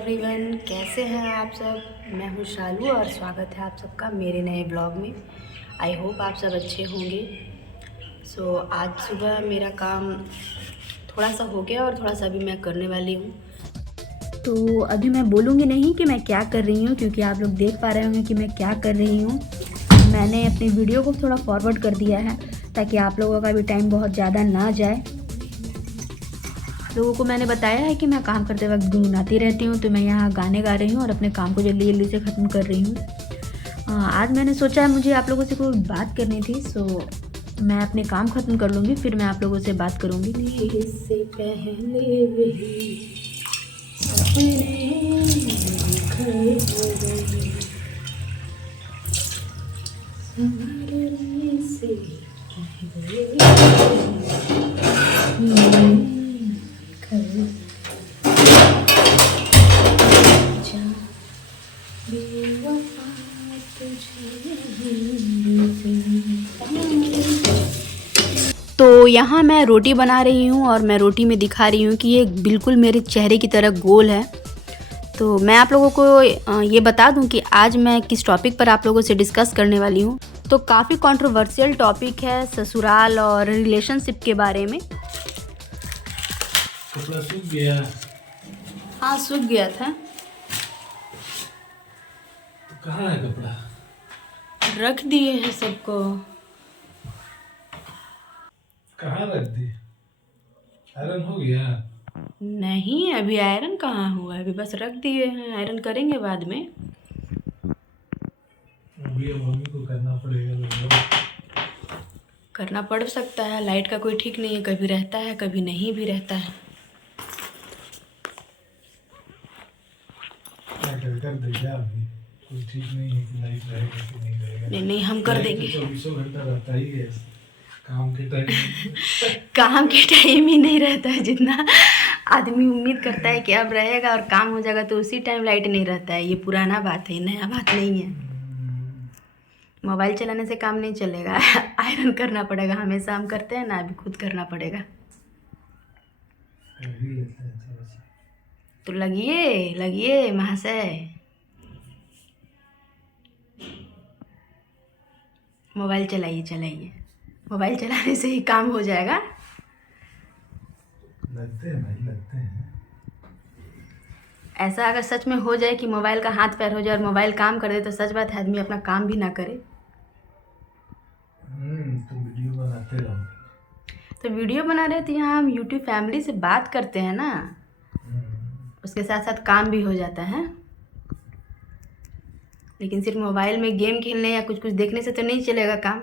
Everyone, कैसे हैं आप सब। मैं हूं शालू और स्वागत है आप सबका मेरे नए ब्लॉग में। आई होप आप सब अच्छे होंगे। आज सुबह मेरा काम थोड़ा सा हो गया और थोड़ा सा अभी मैं करने वाली हूं। तो अभी मैं बोलूँगी नहीं कि मैं क्या कर रही हूं, क्योंकि आप लोग देख पा रहे होंगे कि मैं क्या कर रही हूं। मैंने अपनी वीडियो को थोड़ा फॉरवर्ड कर दिया है ताकि आप लोगों का भी टाइम बहुत ज़्यादा ना जाए। लोगों को मैंने बताया है कि मैं काम करते वक्त गुनगुनाती रहती हूँ, तो मैं यहाँ गाने गा रही हूँ और अपने काम को जल्दी जल्दी से ख़त्म कर रही हूँ। आज मैंने सोचा है मुझे आप लोगों से कोई बात करनी थी, सो मैं अपने काम ख़त्म कर लूँगी, फिर मैं आप लोगों से बात करूँगी। इससे पहले तो यहाँ मैं रोटी बना रही हूँ और मैं रोटी में दिखा रही हूँ कि ये बिल्कुल मेरे चेहरे की तरह गोल है। तो मैं आप लोगों को ये बता दूँ कि आज मैं किस टॉपिक पर आप लोगों से डिस्कस करने वाली हूँ। तो काफ़ी कंट्रोवर्शियल टॉपिक है, ससुराल और रिलेशनशिप के बारे में। कपड़ा सूख गया? हाँ, सूख गया था। कहाँ है कपड़ा? रख दिए हैं सबको। कहाँ रख दी? आयरन हो गया? नहीं, अभी आयरन कहाँ हुआ है, अभी बस रख दिए हैं, आयरन करेंगे बाद में। अभी अब मम्मी को करना पड़ेगा लगभग। करना पड़ सकता है, लाइट का कोई ठीक नहीं है, कभी रहता है कभी नहीं भी रहता है। कर दे क्या? अभी कोई ठीक नहीं है कि लाइट रहेगा कि नहीं रहेगा। नहीं, हम कर देंगे। 24 घंटा रहता ही है काम के टाइम। काम के टाइम ही नहीं रहता है जितना आदमी उम्मीद करता है कि अब रहेगा और काम हो जाएगा, तो उसी टाइम लाइट नहीं रहता है। ये पुराना बात है, नया बात नहीं है। मोबाइल चलाने से काम नहीं चलेगा। आयरन करना पड़ेगा, हमेशा हम करते हैं ना, अभी खुद करना पड़ेगा। तो लगिए महाशय, मोबाइल चलाइए। मोबाइल चलाने से ही काम हो जाएगा। लगते हैं। ऐसा अगर सच में हो जाए कि मोबाइल का हाथ पैर हो जाए और मोबाइल काम कर दे, तो सच बात है आदमी अपना काम भी ना करे। तो वीडियो बनाते रहो। तो वीडियो बना रहे तो यहाँ हम यूट्यूब फैमिली से बात करते हैं ना, उसके साथ साथ काम भी हो जाता है। लेकिन सिर्फ मोबाइल में गेम खेलने या कुछ देखने से तो नहीं चलेगा काम।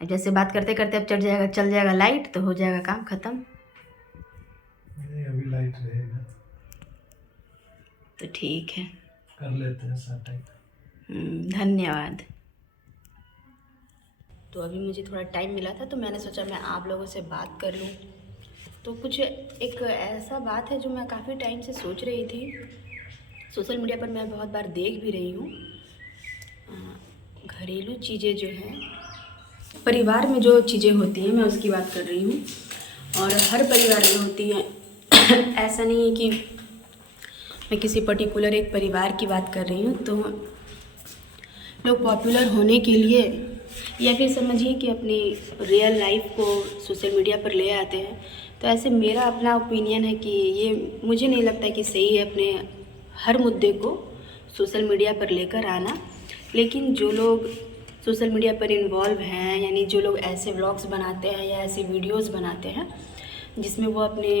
जैसे बात करते करते अब चल जाएगा लाइट, तो हो जाएगा काम ख़त्म। नहीं, अभी लाइट रहेगा तो ठीक है, कर लेते हैं साथ टाइम। धन्यवाद। तो अभी मुझे थोड़ा टाइम मिला था, तो मैंने सोचा मैं आप लोगों से बात कर लूँ। तो कुछ एक ऐसा बात है जो मैं काफ़ी टाइम से सोच रही थी, सोशल मीडिया पर मैं बहुत बार देख भी रही हूँ। घरेलू चीज़ें जो हैं, परिवार में जो चीज़ें होती हैं, मैं उसकी बात कर रही हूँ। और हर परिवार में होती हैं। ऐसा नहीं है कि मैं किसी पर्टिकुलर एक परिवार की बात कर रही हूँ। तो लोग पॉपुलर होने के लिए या फिर समझिए कि अपनी रियल लाइफ को सोशल मीडिया पर ले आते हैं। तो ऐसे मेरा अपना ओपिनियन है कि ये मुझे नहीं लगता कि सही है अपने हर मुद्दे को सोशल मीडिया पर लेकर आना। लेकिन जो लोग सोशल मीडिया पर इन्वॉल्व हैं, यानी जो लोग ऐसे व्लॉग्स बनाते हैं या ऐसे वीडियोस बनाते हैं जिसमें वो अपने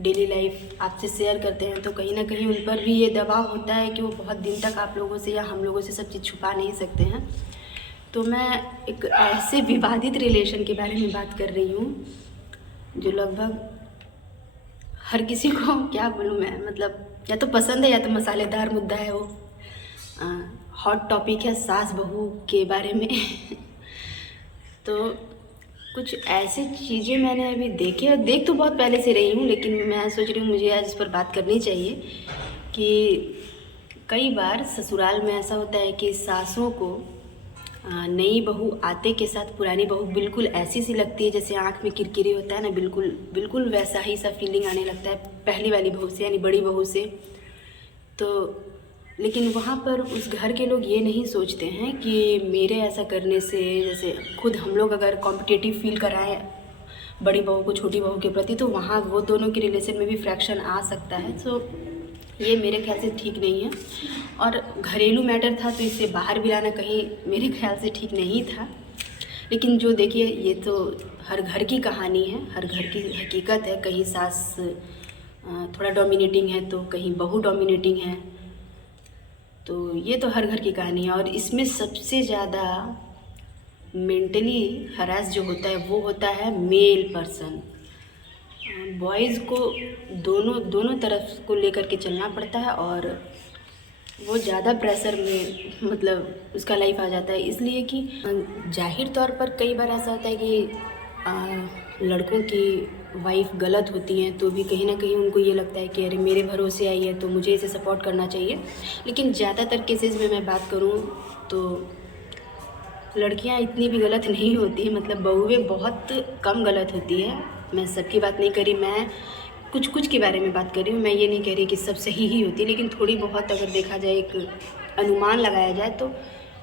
डेली लाइफ आपसे शेयर करते हैं, तो कहीं ना कहीं उन पर भी ये दबाव होता है कि वो बहुत दिन तक आप लोगों से या हम लोगों से सब चीज़ छुपा नहीं सकते हैं। तो मैं एक ऐसे विवादित रिलेशन के बारे में बात कर रही हूँ जो लगभग हर किसी को, क्या बोलूँ मैं, मतलब या तो पसंद है या तो मसालेदार मुद्दा है। वो हॉट टॉपिक है सास बहू के बारे में। तो कुछ ऐसी चीज़ें मैंने अभी देख तो बहुत पहले से रही हूँ, लेकिन मैं सोच रही हूँ मुझे आज इस पर बात करनी चाहिए कि कई बार ससुराल में ऐसा होता है कि सासों को नई बहू आते के साथ पुरानी बहू बिल्कुल ऐसी सी लगती है जैसे आँख में किरकिरी होता है ना, बिल्कुल वैसा ही सा फीलिंग आने लगता है पहली वाली बहू से, यानी बड़ी बहू से। तो लेकिन वहाँ पर उस घर के लोग ये नहीं सोचते हैं कि मेरे ऐसा करने से, जैसे खुद हम लोग अगर कॉम्पिटिटिव फील कराएं बड़ी बहू को छोटी बहू के प्रति, तो वहाँ वो दोनों के रिलेशन में भी फ्रैक्शन आ सकता है। सो ये मेरे ख्याल से ठीक नहीं है। और घरेलू मैटर था तो इसे बाहर भी लाना कहीं मेरे ख्याल से ठीक नहीं था। लेकिन जो देखिए, ये तो हर घर की कहानी है, हर घर की हकीकत है। कहीं सास थोड़ा डोमिनेटिंग है तो कहीं बहू डोमिनेटिंग है, तो ये तो हर घर की कहानी है। और इसमें सबसे ज़्यादा मेंटली हरास जो होता है वो होता है मेल पर्सन। बॉयज़ को दोनों तरफ को लेकर के चलना पड़ता है और वो ज़्यादा प्रेशर में मतलब उसका लाइफ आ जाता है। इसलिए कि जाहिर तौर पर कई बार ऐसा होता है कि लड़कों की वाइफ गलत होती हैं तो भी कहीं ना कहीं उनको ये लगता है कि अरे मेरे भरोसे आई है तो मुझे इसे सपोर्ट करना चाहिए। लेकिन ज़्यादातर केसेस में मैं बात करूँ तो लड़कियां इतनी भी गलत नहीं होती, मतलब बहुएं बहुत कम गलत होती है। मैं सबकी बात नहीं करी, मैं कुछ के बारे में बात कर रही हूँ। मैं ये नहीं कह रही कि सब सही ही होती है, लेकिन थोड़ी बहुत अगर देखा जाए, एक अनुमान लगाया जाए तो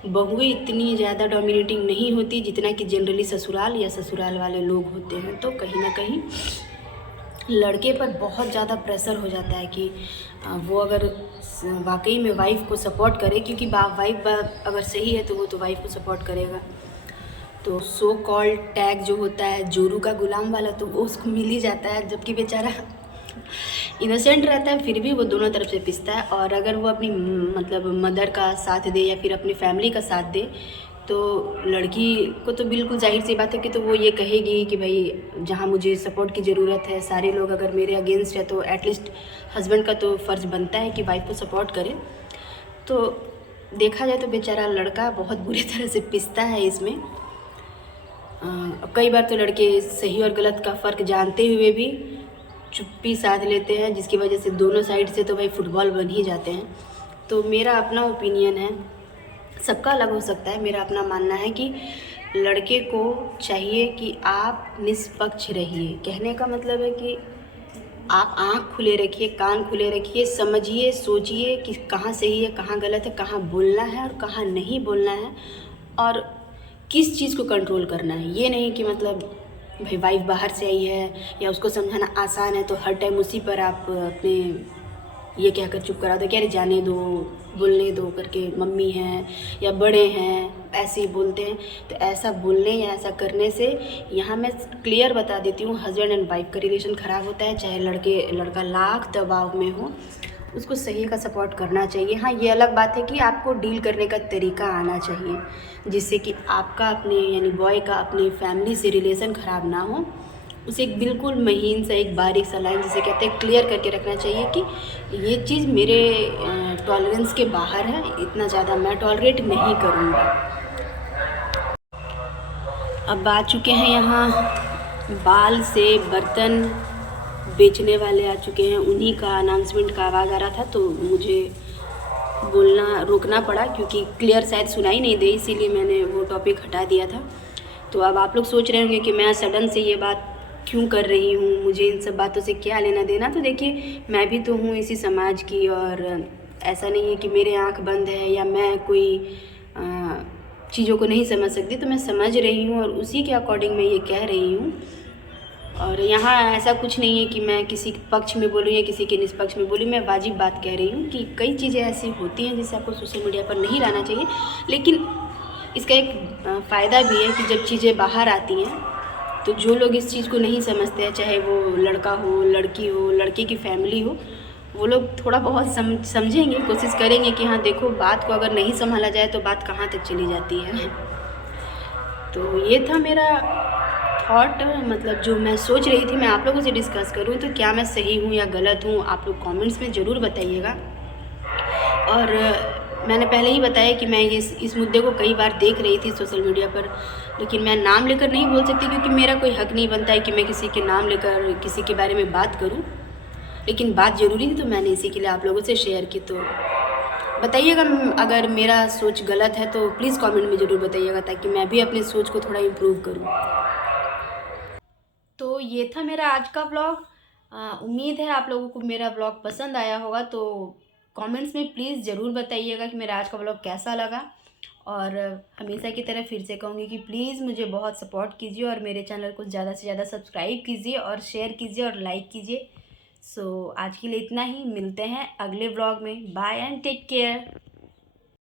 बहुएं इतनी ज़्यादा डोमिनेटिंग नहीं होती जितना कि जनरली ससुराल या ससुराल वाले लोग होते हैं। तो कहीं ना कहीं लड़के पर बहुत ज़्यादा प्रेशर हो जाता है कि वो अगर वाकई में वाइफ को सपोर्ट करे, क्योंकि वाइफ अगर सही है तो वो तो वाइफ को सपोर्ट करेगा। तो सो कॉल्ड टैग जो होता है जोरू का गुलाम वाला, तो वो उसको मिल ही जाता है, जबकि बेचारा इनोसेंट रहता है फिर भी वो दोनों तरफ से पिसता है। और अगर वो अपनी मतलब मदर का साथ दे या फिर अपनी फैमिली का साथ दे तो लड़की को तो बिल्कुल जाहिर सी बात है कि तो वो ये कहेगी कि भाई जहाँ मुझे सपोर्ट की ज़रूरत है, सारे लोग अगर मेरे अगेंस्ट है तो एटलीस्ट हस्बैंड का तो फ़र्ज़ बनता है कि वाइफ को सपोर्ट करे। तो देखा जाए तो बेचारा लड़का बहुत बुरी तरह से पिसता है इसमें। कई बार तो लड़के सही और गलत का फ़र्क जानते हुए भी चुप्पी साध लेते हैं, जिसकी वजह से दोनों साइड से तो भाई फुटबॉल बन ही जाते हैं। तो मेरा अपना ओपिनियन है, सबका अलग हो सकता है। मेरा अपना मानना है कि लड़के को चाहिए कि आप निष्पक्ष रहिए। कहने का मतलब है कि आप आँख खुले रखिए, कान खुले रखिए, समझिए, सोचिए कि कहाँ सही है, कहाँ गलत है, कहाँ बोलना है और कहाँ नहीं बोलना है, और किस चीज़ को कंट्रोल करना है। ये नहीं कि मतलब भाई वाइफ बाहर से आई है या उसको समझाना आसान है तो हर टाइम उसी पर आप अपने ये कहकर चुप करा दो कि अरे जाने दो, बोलने दो करके, मम्मी हैं या बड़े हैं ऐसे ही बोलते हैं। तो ऐसा बोलने या ऐसा करने से यहाँ मैं क्लियर बता देती हूँ, हस्बैंड एंड वाइफ का रिलेशन ख़राब होता है। चाहे लड़का लाख दबाव में हो, उसको सही का सपोर्ट करना चाहिए। हाँ, ये अलग बात है कि आपको डील करने का तरीका आना चाहिए, जिससे कि आपका अपने यानी बॉय का अपनी फैमिली से रिलेशन ख़राब ना हो। उसे एक बिल्कुल महीन सा, एक बारीक सा लाइन जिसे कहते हैं क्लियर करके रखना चाहिए कि ये चीज़ मेरे टॉलरेंस के बाहर है, इतना ज़्यादा मैं टॉलरेट नहीं करूँगा। अब आ चुके हैं यहाँ बाल से बर्तन बेचने वाले आ चुके हैं, उन्हीं का अनाउंसमेंट का आवाज़ आ रहा था तो मुझे रोकना पड़ा, क्योंकि क्लियर शायद सुनाई नहीं दे, इसीलिए मैंने वो टॉपिक हटा दिया था। तो अब आप लोग सोच रहे होंगे कि मैं सडन से ये बात क्यों कर रही हूँ, मुझे इन सब बातों से क्या लेना देना। तो देखिए, मैं भी तो हूँ इसी समाज की, और ऐसा नहीं है कि मेरे आँख बंद है या मैं कोई चीज़ों को नहीं समझ सकती। तो मैं समझ रही हूँ और उसी के अकॉर्डिंग मैं ये कह रही हूँ। और यहाँ ऐसा कुछ नहीं है कि मैं किसी पक्ष में बोलूँ या किसी के निष्पक्ष में बोलूँ। मैं वाजिब बात कह रही हूँ कि कई चीज़ें ऐसी होती हैं जिसे आपको सोशल मीडिया पर नहीं लाना चाहिए, लेकिन इसका एक फ़ायदा भी है कि जब चीज़ें बाहर आती हैं तो जो लोग इस चीज़ को नहीं समझते हैं, चाहे वो लड़का हो, लड़की हो, लड़के की फैमिली हो, वो लोग थोड़ा बहुत समझेंगे, कोशिश करेंगे कि हाँ देखो, बात को अगर नहीं संभाला जाए तो बात कहाँ तक चली जाती है। तो ये था मेरा थॉट, मतलब जो मैं सोच रही थी मैं आप लोगों से डिस्कस करूं। तो क्या मैं सही हूं या गलत हूं, आप लोग कमेंट्स में ज़रूर बताइएगा। और मैंने पहले ही बताया कि मैं इस मुद्दे को कई बार देख रही थी सोशल मीडिया पर, लेकिन मैं नाम लेकर नहीं बोल सकती क्योंकि मेरा कोई हक नहीं बनता है कि मैं किसी के नाम लेकर किसी के बारे में बात करूं। लेकिन बात ज़रूरी थी तो मैंने इसी के लिए आप लोगों से शेयर की। तो बताइएगा अगर मेरा सोच गलत है तो प्लीज़ कमेंट में ज़रूर बताइएगा, ताकि मैं भी अपनी सोच को थोड़ा इम्प्रूव करूँ। तो ये था मेरा आज का व्लॉग। उम्मीद है आप लोगों को मेरा व्लॉग पसंद आया होगा। तो कमेंट्स में प्लीज़ ज़रूर बताइएगा कि मेरा आज का व्लॉग कैसा लगा। और हमेशा की तरह फिर से कहूँगी कि प्लीज़ मुझे बहुत सपोर्ट कीजिए और मेरे चैनल को ज़्यादा से ज़्यादा सब्सक्राइब कीजिए और शेयर कीजिए और लाइक कीजिए। सो आज के लिए इतना ही, मिलते हैं अगले व्लॉग में। Bye and take care.